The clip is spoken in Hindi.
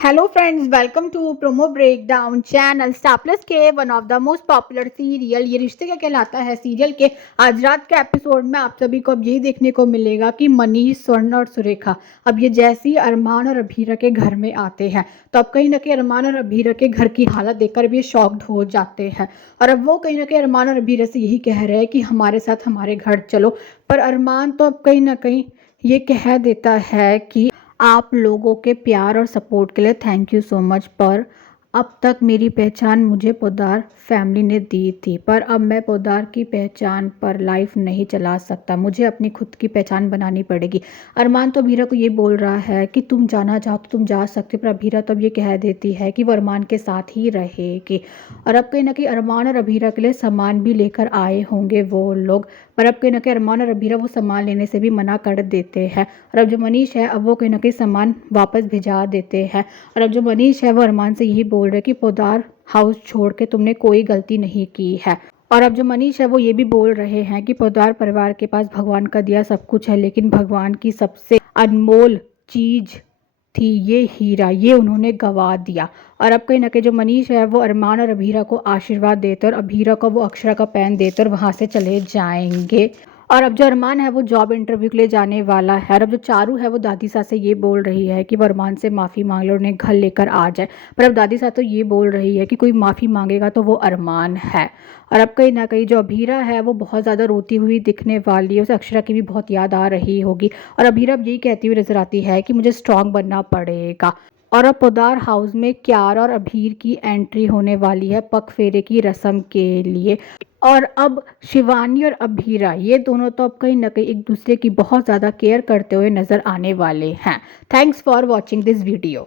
Hello friends, welcome to Promo Breakdown channel Star Plus के one of the most popular serial ये रिश्ते क्या कहलाता है सीरियल के आज रात के एपिसोड में आप सभी को अब यही देखने को मिलेगा कि मनीष, स्वर्ण और सुरेखा अब ये जैसी अरमान और अभीरा के घर में आते हैं तो अब कहीं ना कहीं अरमान और अभीरा के घर की हालत देखकर भी शॉक्ड हो जाते हैं। और अब वो कहीं ना कहीं अरमान और अभीरा से यही कह रहे हैं कि हमारे साथ हमारे घर चलो, पर अरमान तो अब कहीं ना कहीं ये कह देता है कि आप लोगों के प्यार और सपोर्ट के लिए थैंक यू सो मच, पर अब तक मेरी पहचान मुझे पोद्दार फैमिली ने दी थी, पर अब मैं पोद्दार की पहचान पर लाइफ नहीं चला सकता, मुझे अपनी खुद की पहचान बनानी पड़ेगी। अरमान तो अभीरा को ये बोल रहा है कि तुम जाना चाहो तो तुम जा सकते हो, पर अभीरा तो अब ये कह देती है कि वो अरमान के साथ ही रहेगी। और अब कहीं ना कहीं अरमान और अभीरा के लिए सामान भी लेकर आए होंगे वो लोग, पर अब कहीं ना कहीं अरमान और अभीरा वो सामान लेने से भी मना कर देते हैं। और अब जो मनीष है अब वो कहीं ना कहीं सामान वापस भिजा देते हैं। और अब जो मनीष है वो अरमान से यही बोल रहे हैं कि पोद्दार हाउस छोड़ के तुमने कोई गलती नहीं की है। और अब जो मनीष है वो ये भी बोल रहे हैं कि पोद्दार परिवार के पास भगवान का दिया सब कुछ है, लेकिन भगवान की सबसे अनमोल चीज थी ये हीरा, ये उन्होंने गवा दिया। और अब कहीं ना कहीं जो मनीष है वो अरमान और अभीरा को आशीर्वाद देते और अभीरा को वो अक्षरा का पेन देते और वहाँ से चले जाएंगे। और अब जो अरमान है वो जॉब इंटरव्यू के लिए जाने वाला है। और अब जो चारू है वो दादी सास से ये बोल रही है कि वो अरमान से माफ़ी मांग लो, उन्हें घर लेकर आ जाए। पर अब दादी सास तो ये बोल रही है कि कोई माफ़ी मांगेगा तो वो अरमान है। और अब कहीं ना कहीं जो अभीरा है वो बहुत ज़्यादा रोती हुई दिखने वाली है, उसे अक्षरा की भी बहुत याद आ रही होगी। और अभीरा अब यही कहती हुई नजर आती है कि मुझे स्ट्रांग बनना पड़ेगा। और अब पोद्दार हाउस में क्यारा और अभीर की एंट्री होने वाली है पग फेरे की रस्म के लिए। और अब शिवानी और अभीरा ये दोनों तो अब कहीं ना कहीं एक दूसरे की बहुत ज़्यादा केयर करते हुए नज़र आने वाले हैं। Thanks for watching this video.